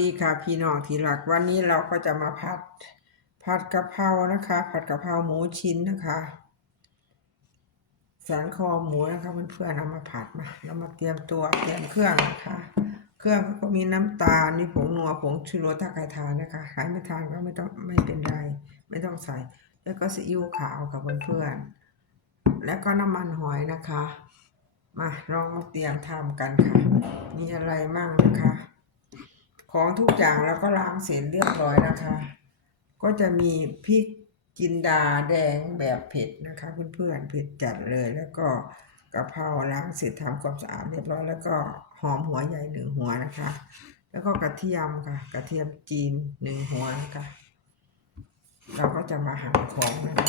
ดีค่ะพี่น้องที่รักวันนี้เราก็จะมาผัด ผัดกะเพรานะคะ ผัดกะเพราหมูชิ้นนะคะสันคอหมูนะคะเพื่อนๆเอามาผัดมาเรามาเตรียมตัวเตรียมเครื่องนะคะ เครื่องก็มีน้ำตาลมีผงนัวผงชูรสถ้าใครทานนะคะใครไม่ทานก็ไม่ต้องไม่เป็นไร ไม่ต้องใส่ แล้วก็ซีอิ๊วขาวกับเพื่อนๆแล้วก็น้ำมันหอยนะคะ มาลองมาเตรียมทำกันค่ะ มีอะไรมั่งนะคะ ของทุกอย่างเราก็ล้างเสร็จเรียบร้อยนะคะ ก็จะมีพริกจินดาแดงแบบเผ็ดนะคะเพื่อนๆเผ็ดจัดเลยแล้วก็กะเพราล้างเสร็จทำความสะอาดเรียบร้อยแล้วก็หอมหัวใหญ่หนึ่งหัวนะคะ แล้วก็กระเทียมค่ะ กระเทียมจีนหนึ่งหัวนะคะเราก็จะมาหั่นของนะคะ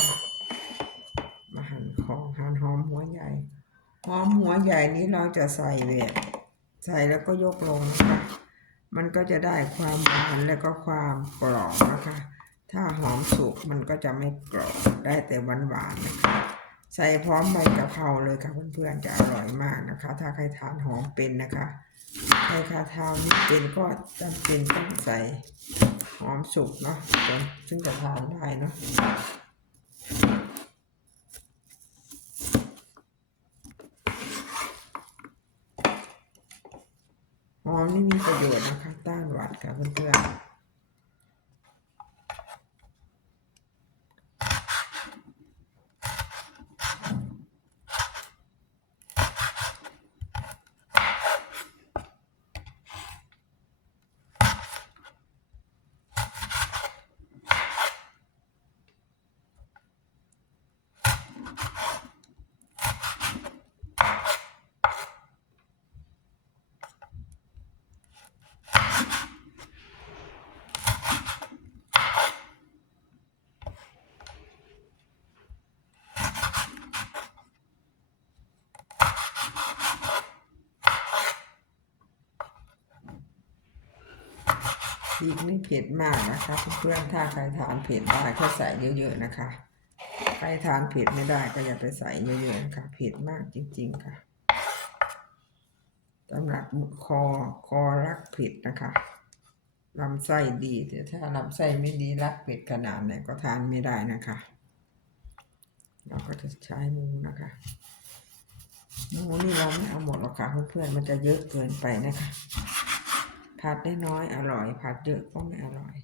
มาหั่นของหั่นหอมหัวใหญ่หอมหัวใหญ่นี้เราจะใส่แบบใส่แล้วก็ยกลงนะคะ มันก็จะได้ความหวานแล้วก็ความกรอบนะคะ ถ้าหอมสุกมันก็จะไม่กรอบได้แต่หวานหวานๆนะคะ ใส่พร้อมใบกะเพราเลยค่ะเพื่อนๆจะอร่อยมากนะคะ ถ้าใครทานหอมเป็นนะคะใครทานทานไม่เป็นก็จำเป็นต้องใส่หอมสุกเนาะจนซึ่งจะทานได้เนาะ ไม่มีประโยชน์นะคะ ต้านหวัดค่ะเพื่อนๆ พริกนี่เผ็ดมากนะคะเพื่อนๆถ้าใครทานเผ็ดได้ก็ใส่เยอะๆนะคะ ใครทานเผ็ดไม่ได้ก็อย่าไปใส่เยอะๆนะคะเผ็ดมากจริง ๆค่ะสำหรับคอคอรักเผ็ดนะคะลำไส้ดีแต่ถ้าลำไส้ไม่ดีรักเผ็ดขนาดไหนก็ทานไม่ได้นะคะ เราก็จะใช้มูนะคะหมูนี่เราไม่เอาหมดหรอกค่ะเพื่อนๆมันจะเยอะเกินไปนะคะ ผัดได้น้อยอร่อย ผัดเยอะก็ไม่อร่อย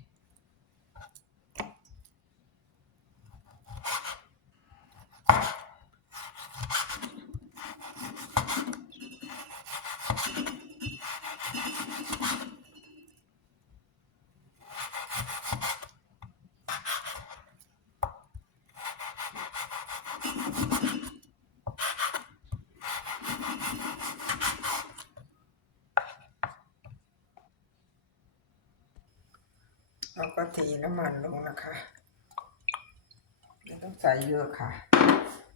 เราก็เทน้ำมันลงนะคะไม่ต้องใส่เยอะค่ะ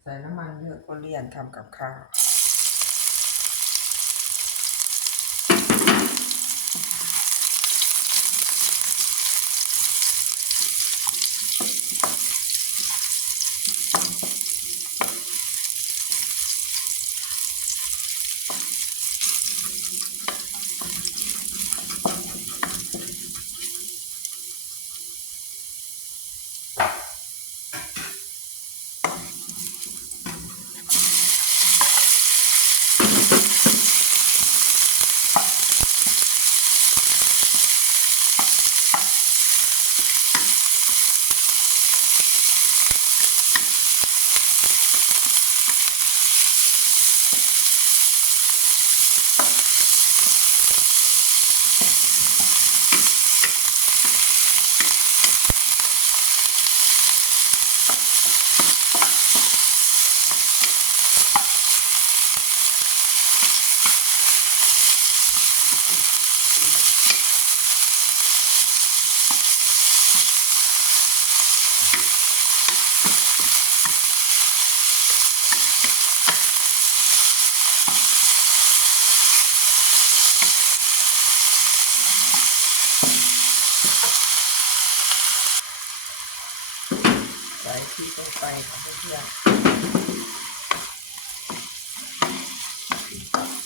ใส่น้ำมันเยอะก็เลี่ยนทำกับข้าว ชีลงไปเพื่อน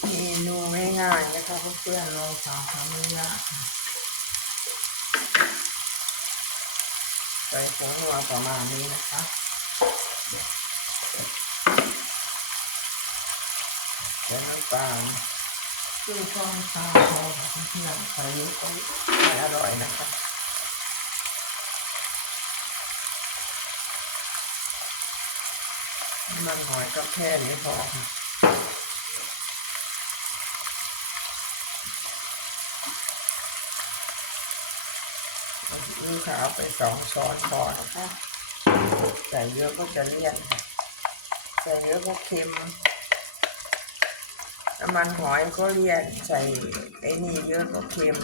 เมนูง่ายๆนะคะเพื่อนๆลองทำทำไม่ยากใส่ผงนัวประมาณนี้นะคะใส่น้ำตาลดูความชาพอค่เพื่อนใส่เยอะก็ไม่อร่อยนะคะ มันหอยก็แค่นี้พอค่ะนี่ค่าไปสองช้อนพอนะคะใส่เยอะก็จะเลี่ยนใส่เยอะก็เค็มน้ำมันหอยก็เลี่ยนใส่ไอ้นี่เยอะก็เค็ม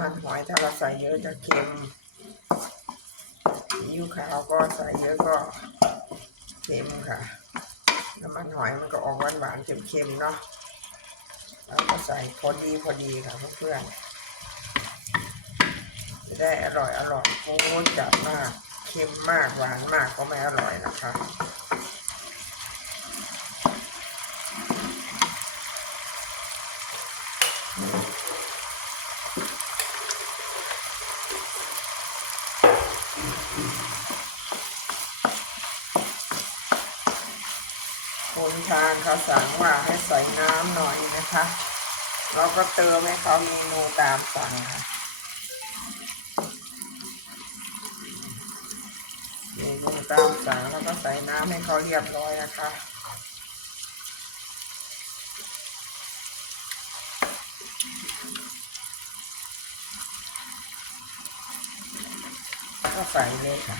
มันหอยถ้าเราใส่เยอะจะเค็มซีอิ๊วขาวก็ใส่เยอะก็เค็มค่ะ น้ำมันหอยมันก็ออกหวานหวานเค็มๆเนาะแล้วก็ใส่พอดีพอดีค่ะเพื่อนๆจะได้อร่อยอร่อยปรุงรจัดมากเค็มมากหวานมากก็ไม่อร่อยนะคะ คนทานเขาสั่งว่าให้ใส่น้ำหน่อยนะคะ เราก็เติมให้เขาเมนูตามสั่งค่ะเมนูตามสั่งแล้วก็ใส่น้ำให้เขาเรียบร้อยนะคะแล้วก็ใส่เลยค่ะ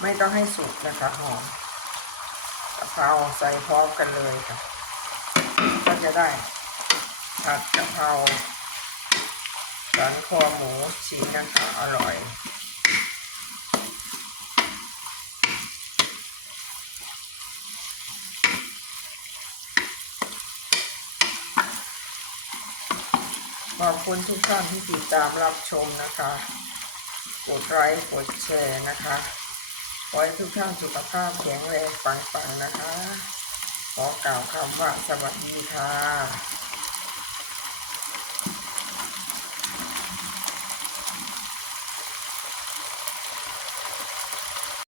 ไม่ต้องให้สุกนะคะหอมะเพราใส่พร้อมกันเลยค่ะก็จะได้ผัดกะเพราสันคอหมูชิ้นนะคะอร่อยขอบคุณทุกท่านที่ติดตามรับชมนะคะ กดไลค์ กดแชร์นะคะ อให้ทุกท่านสุขภาพแข็งแรงปังๆนะคะ ขอกล่าวคำว่าสวัสดีค่ะ